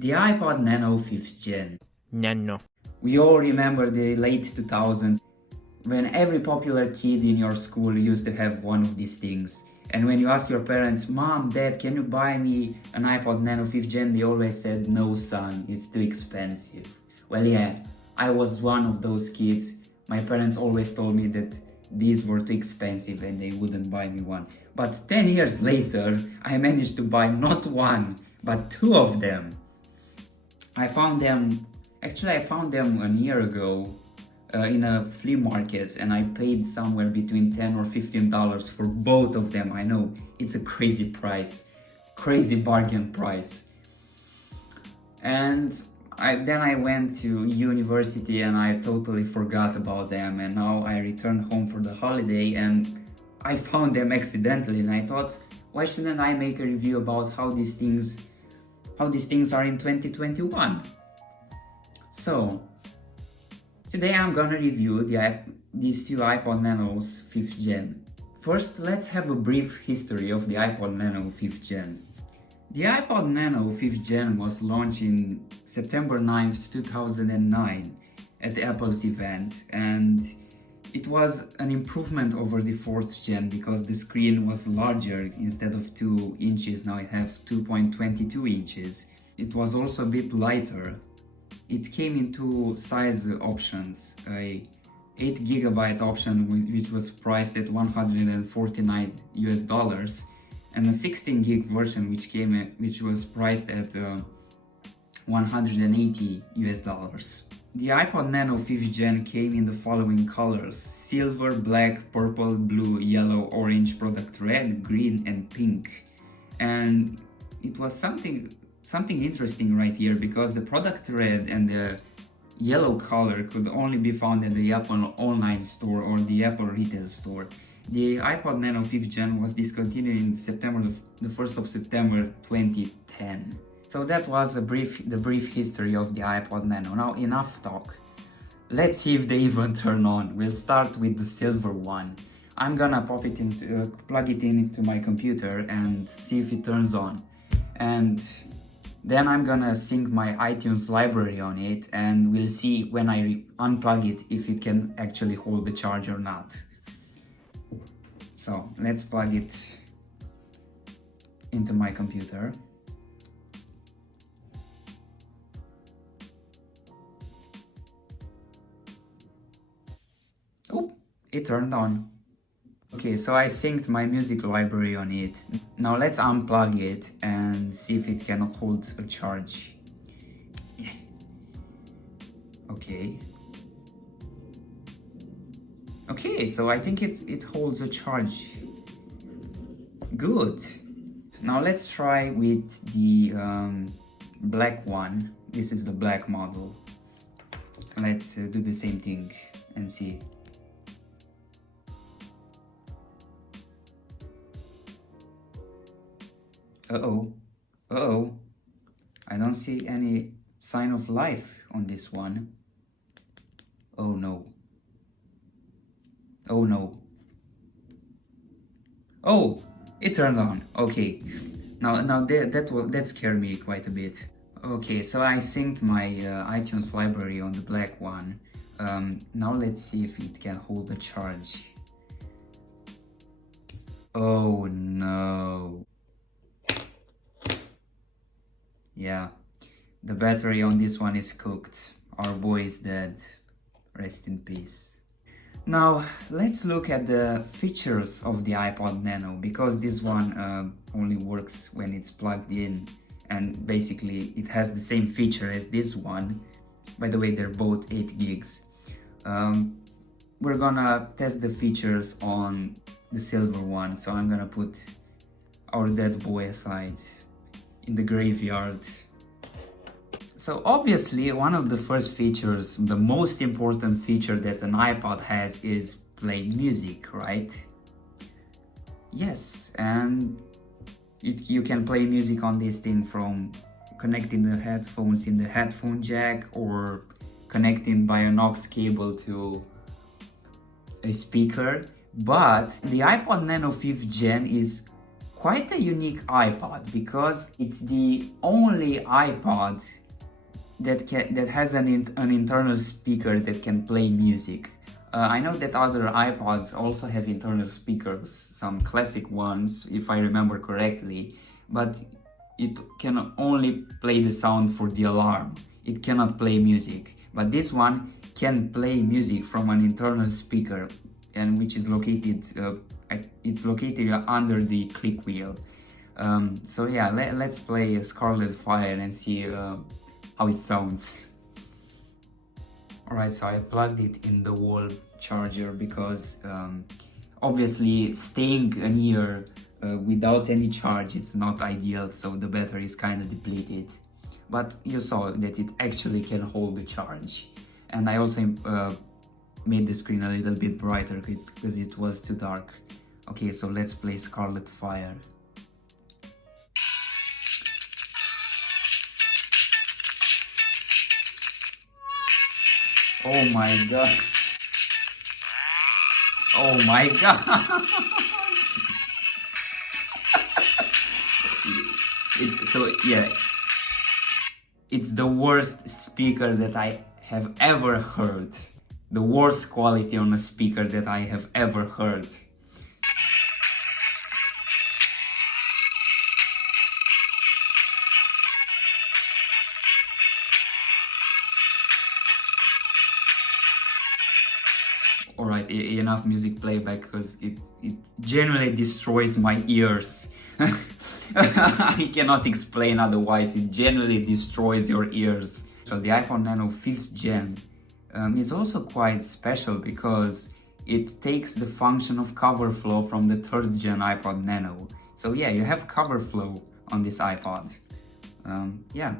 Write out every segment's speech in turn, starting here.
The iPod Nano 5th Gen. Nano. We all remember the late 2000s when every popular kid in your school used to have one of these things. And when you ask your parents, Mom, Dad, can you buy me an iPod Nano 5th Gen? They always said, no son, it's too expensive. Well, yeah, I was one of those kids. My parents always told me that these were too expensive and they wouldn't buy me one. But 10 years later, I managed to buy not one, but two of them. I found them a year ago in a flea market, and I paid somewhere between $10 or $15 for both of them. I know, it's a crazy price, crazy bargain price. And then I went to university and I totally forgot about them, and now I returned home for the holiday and I found them accidentally, and I thought, why shouldn't I make a review about how these things are in 2021? So today I'm gonna review these two iPod Nanos 5th Gen. First, let's have a brief history of the iPod Nano 5th Gen. The iPod Nano 5th Gen was launched in September 9th, 2009 at Apple's event, and it was an improvement over the 4th Gen because the screen was larger. Instead of 2 inches, now it has 2.22 inches. It was also a bit lighter. It came in two size options, a 8GB option which was priced at $149 US, and a 16GB version which was priced at $180 US. The iPod Nano 5th Gen came in the following colors: silver, black, purple, blue, yellow, orange, product red, green, and pink. And it was something interesting right here, because the product red and the yellow color could only be found at the Apple online store or the Apple retail store. The iPod Nano 5th Gen was discontinued in the 1st of September 2010. So that was the brief history of the iPod Nano. Now enough talk. Let's see if they even turn on. We'll start with the silver one. I'm gonna plug it into my computer and see if it turns on. And then I'm gonna sync my iTunes library on it, and we'll see when I unplug it if it can actually hold the charge or not. So let's plug it into my computer. Oh, it turned on. Okay, so I synced my music library on it. Now let's unplug it and see if it can hold a charge. Okay. Okay, so I think it holds a charge. Good. Now let's try with the black one. This is the black model. Let's do the same thing and see. Uh-oh, I don't see any sign of life on this one. Oh no. Oh, it turned on. Okay. Now that scared me quite a bit. Okay, so I synced my iTunes library on the black one. Now let's see if it can hold a charge. Oh no. Yeah, the battery on this one is cooked. Our boy is dead. Rest in peace. Now, let's look at the features of the iPod Nano, because this one only works when it's plugged in, and basically it has the same feature as this one. By the way, they're both 8 gigs. We're gonna test the features on the silver one, so I'm gonna put our dead boy aside in the graveyard. So obviously one of the first features, the most important feature that an iPod has, is playing music, right? Yes, and you can play music on this thing from connecting the headphones in the headphone jack, or connecting by an aux cable to a speaker. But the iPod Nano 5th Gen is quite a unique iPod because it's the only iPod that has an internal speaker that can play music. I know that other iPods also have internal speakers, some classic ones, if I remember correctly, but it can only play the sound for the alarm. It cannot play music. But this one can play music from an internal speaker, and which is located, it's located under the click wheel. So yeah, let's play Scarlet Fire and see how it sounds. Alright, so I plugged it in the wall charger because obviously staying an year without any charge, it's not ideal, so the battery is kind of depleted. But you saw that it actually can hold the charge. And I also made the screen a little bit brighter because it was too dark. Okay, so let's play Scarlet Fire. Oh my god. Oh my god. It's so, yeah. It's the worst speaker that I have ever heard. The worst quality on a speaker that I have ever heard. Alright, enough music playback because it generally destroys my ears. I cannot explain otherwise, it generally destroys your ears. So the iPod Nano 5th Gen is also quite special because it takes the function of cover flow from the 3rd Gen iPod Nano. So yeah, you have cover flow on this iPod. Yeah,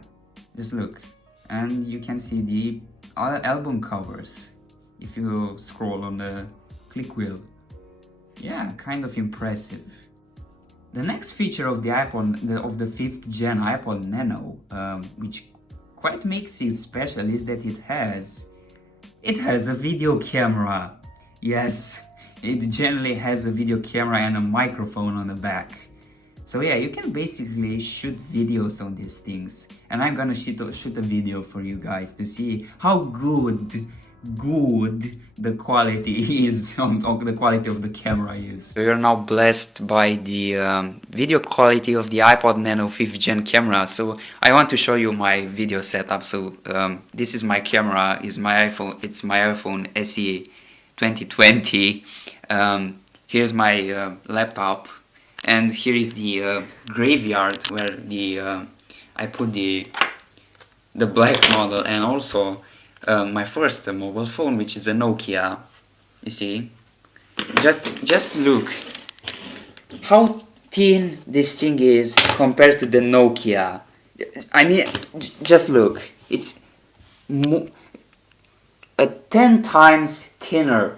just look. And you can see the album covers if you scroll on the click wheel. Yeah, kind of impressive. The next feature of the iPod, of the 5th Gen iPod Nano, which quite makes it special, is that it has a video camera. Yes, it generally has a video camera and a microphone on the back. So yeah, you can basically shoot videos on these things. And I'm gonna shoot a video for you guys to see how good the quality is, the quality of the camera is. So you're now blessed by the video quality of the iPod Nano 5th Gen camera. So I want to show you my video setup. So this is my camera, it's my iPhone SE 2020. Here's my laptop, and here is the graveyard where I put the black model, and also my first mobile phone, which is a Nokia. You see, just look how thin this thing is compared to the Nokia. I mean, just look, it's 10 times thinner.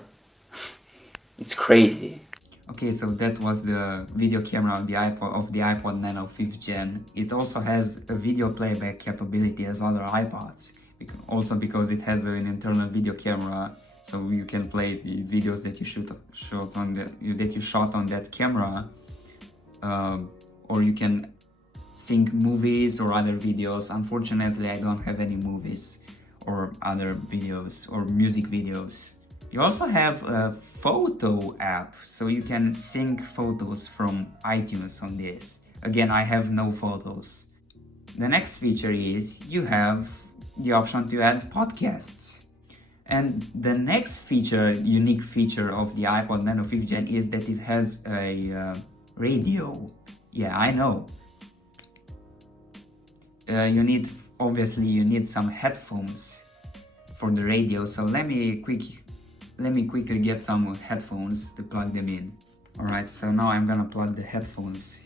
It's crazy. Okay, so that was the video camera of the iPod Nano 5th Gen. It also has a video playback capability as other iPods. Also because it has an internal video camera, so you can play the videos that you shot on that camera, or you can sync movies or other videos. Unfortunately, I don't have any movies or other videos or music videos. You also have a photo app, so you can sync photos from iTunes on this. Again, I have no photos. The next feature is you have the option to add podcasts. And the next feature, unique feature of the iPod Nano 5th Gen is that it has a radio. Yeah, I know. Obviously you need some headphones for the radio, so let me quickly get some headphones to plug them in. Alright, so now I'm gonna plug the headphones.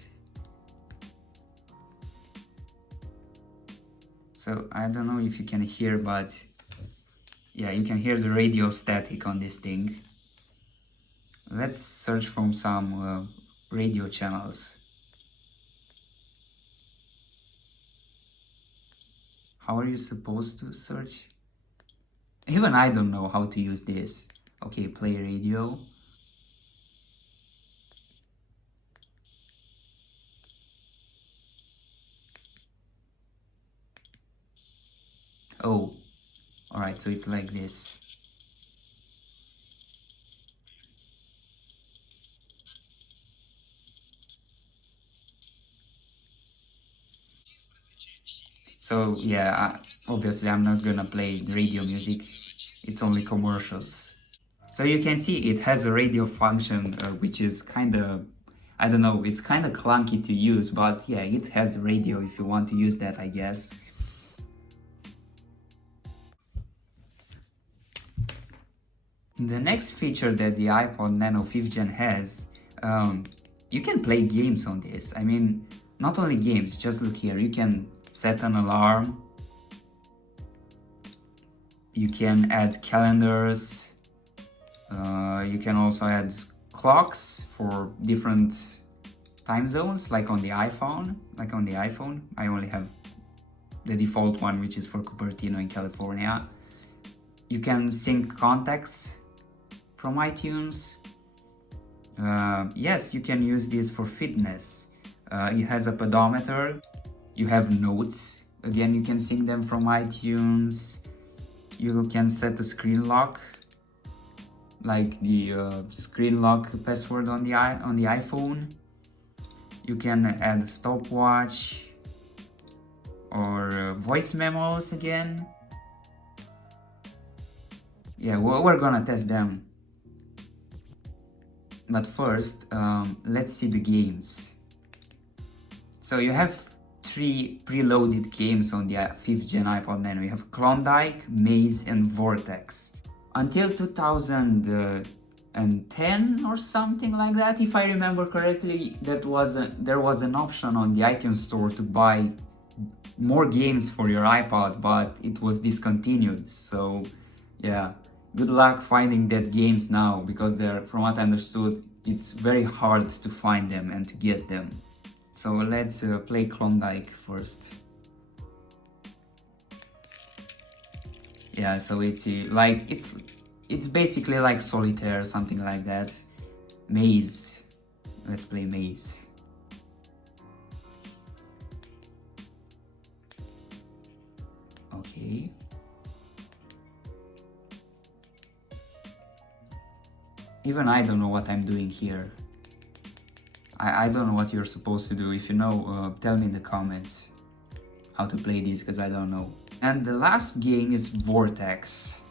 So I don't know if you can hear, but yeah, you can hear the radio static on this thing. Let's search from some radio channels. How are you supposed to search? Even I don't know how to use this. Okay, play radio. Oh, alright, so it's like this. So yeah, obviously I'm not gonna play radio music, it's only commercials. So you can see it has a radio function, which is kinda, I don't know, it's kinda clunky to use, but yeah, it has radio if you want to use that, I guess. The next feature that the iPod Nano 5th Gen has, you can play games on this. I mean, not only games, just look here, you can set an alarm, you can add calendars, you can also add clocks for different time zones, like on the iPhone. I only have the default one, which is for Cupertino in California. You can sync contacts from iTunes. Yes, you can use this for fitness. It has a pedometer. You have notes. Again, you can sync them from iTunes. You can set a screen lock, like the screen lock password on the iPhone. You can add a stopwatch or voice memos again. Yeah, we're gonna test them. But first, let's see the games. So you have 3 preloaded games on the 5th Gen iPod Nano. You have Klondike, Maze, and Vortex. Until 2010 or something like that, if I remember correctly, there was an option on the iTunes store to buy more games for your iPod, but it was discontinued. So yeah, good luck finding that games now, because from what I understood, it's very hard to find them and to get them. So let's play Klondike first. Yeah, so it's basically like Solitaire, something like that. Maze. Let's play Maze. Okay. Even I don't know what I'm doing here. I don't know what you're supposed to do. If you know, tell me in the comments how to play this, because I don't know. And the last game is Vortex,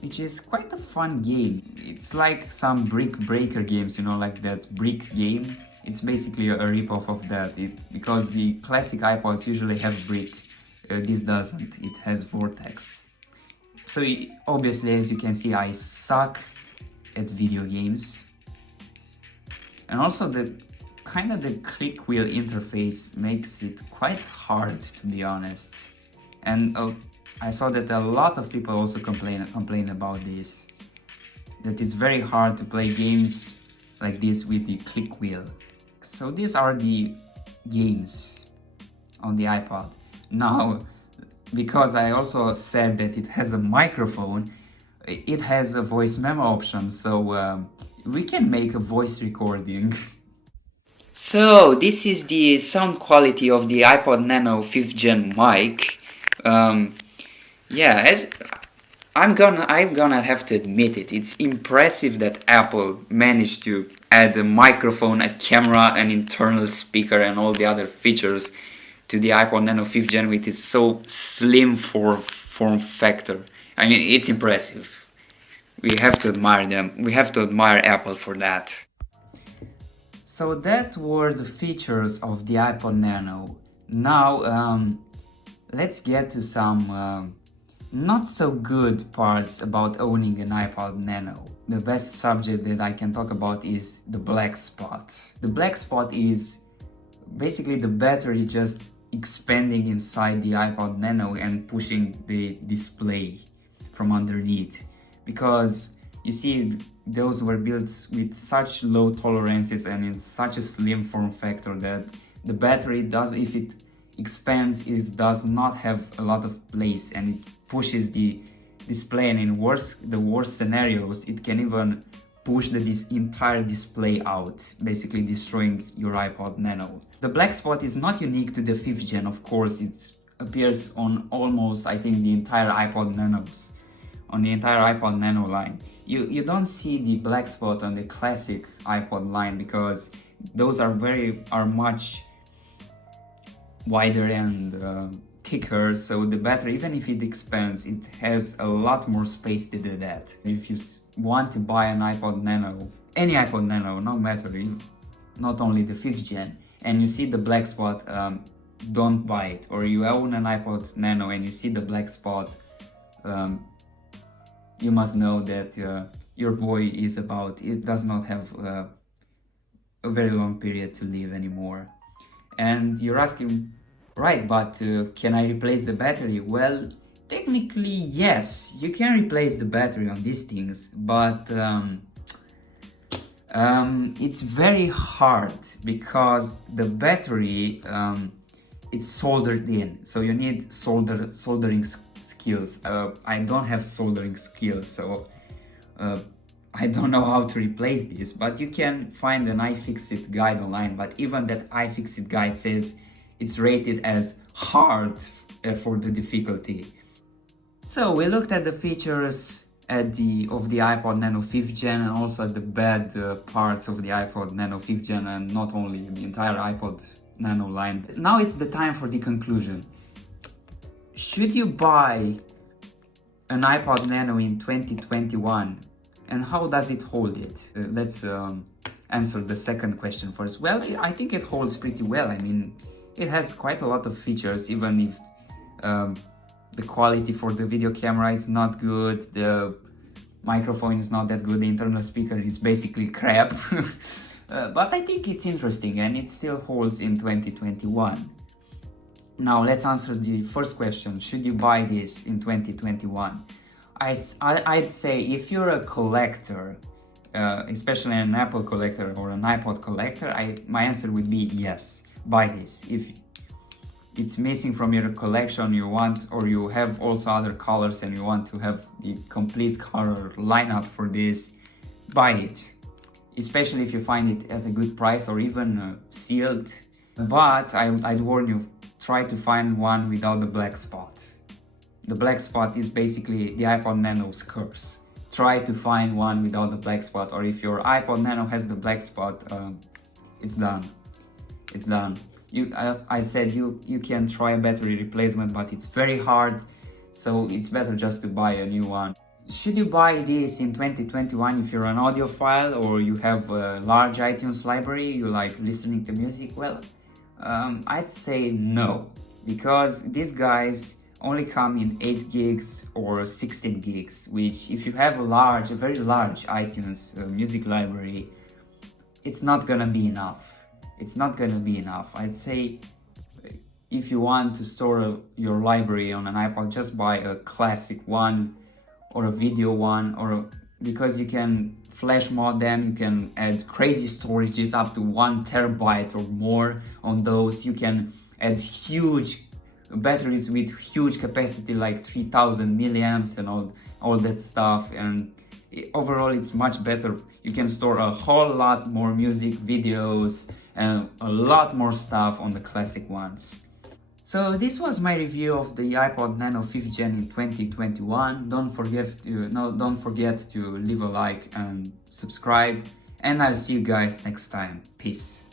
which is quite a fun game. It's like some brick breaker games, you know, like that brick game. It's basically a ripoff of that, because the classic iPods usually have brick. This doesn't, it has Vortex. So obviously, as you can see, I suck at video games. And also the click wheel interface makes it quite hard, to be honest. And I saw that a lot of people also complain about this, that it's very hard to play games like this with the click wheel. So these are the games on the iPod. Now, because I also said that it has a microphone, it has a voice memo option, so we can make a voice recording. So this is the sound quality of the iPod Nano 5th Gen mic. Yeah, I'm gonna have to admit it. It's impressive that Apple managed to add a microphone, a camera, an internal speaker, and all the other features to the iPod Nano 5th Gen with its so slim form factor. I mean, it's impressive. We have to admire them. We have to admire Apple for that. So that were the features of the iPod Nano. Now, let's get to some not so good parts about owning an iPod Nano. The best subject that I can talk about is the black spot. The black spot is basically the battery just expanding inside the iPod Nano and pushing the display from underneath. Because you see, those were built with such low tolerances and in such a slim form factor that the battery if it expands, it does not have a lot of place, and it pushes the display, and in the worst scenarios, it can even push this entire display out, basically destroying your iPod Nano. The black spot is not unique to the 5th Gen, of course, it's appears on almost, I think, the entire iPod Nanos, on the entire iPod Nano line. You don't see the black spot on the classic iPod line because those are much wider and thicker, so the battery, even if it expands, it has a lot more space to do that. If you want to buy an iPod Nano, any iPod Nano, no matter, not only the 5th gen, and you see the black spot, don't buy it. Or you own an iPod Nano and you see the black spot, you must know that your boy it does not have a very long period to live anymore. And you're asking, right, but can I replace the battery? Well, technically yes, you can replace the battery on these things, but it's very hard because the battery it's soldered in, so you need soldering skills. I don't have soldering skills, so I don't know how to replace this, but you can find an iFixit guide online, but even that iFixit guide says it's rated as hard for the difficulty. So we looked at the features of the iPod Nano 5th gen and also the bad parts of the iPod Nano 5th gen, and not only the entire iPod Nano line. Now it's the time for the conclusion. Should you buy an iPod Nano in 2021, and how does it hold it? Let's answer the second question first. Well, I think it holds pretty well. I mean, it has quite a lot of features, even if the quality for the video camera is not good, the microphone is not that good, the internal speaker is basically crap. But I think it's interesting and it still holds in 2021. Now let's answer the first question. Should you buy this in 2021? I'd say if you're a collector, especially an Apple collector or an iPod collector, my answer would be yes, buy this. If it's missing from your collection, or you have also other colors and you want to have the complete color lineup for this, buy it. Especially if you find it at a good price or even sealed. But I'd warn you, try to find one without the black spot. The black spot is basically the iPod Nano's curse. Try to find one without the black spot, or if your iPod Nano has the black spot, it's done. It's done. I said you can try a battery replacement, but it's very hard, so it's better just to buy a new one. Should you buy this in 2021 if you're an audiophile or you have a large iTunes library, you like listening to music? Well, I'd say no, because these guys only come in 8 gigs or 16 gigs, which if you have a very large iTunes music library, it's not gonna be enough. It's not gonna be enough. I'd say if you want to store your library on an iPod, just buy a classic one or a video one, because you can flash mod them, you can add crazy storages up to 1 terabyte or more on those. You can add huge batteries with huge capacity like 3000 milliamps and all that stuff, and overall it's much better. You can store a whole lot more music, videos, and a lot more stuff on the classic ones. So this was my review of the iPod Nano 5th gen in 2021. Don't forget to leave a like and subscribe, and I'll see you guys next time. Peace.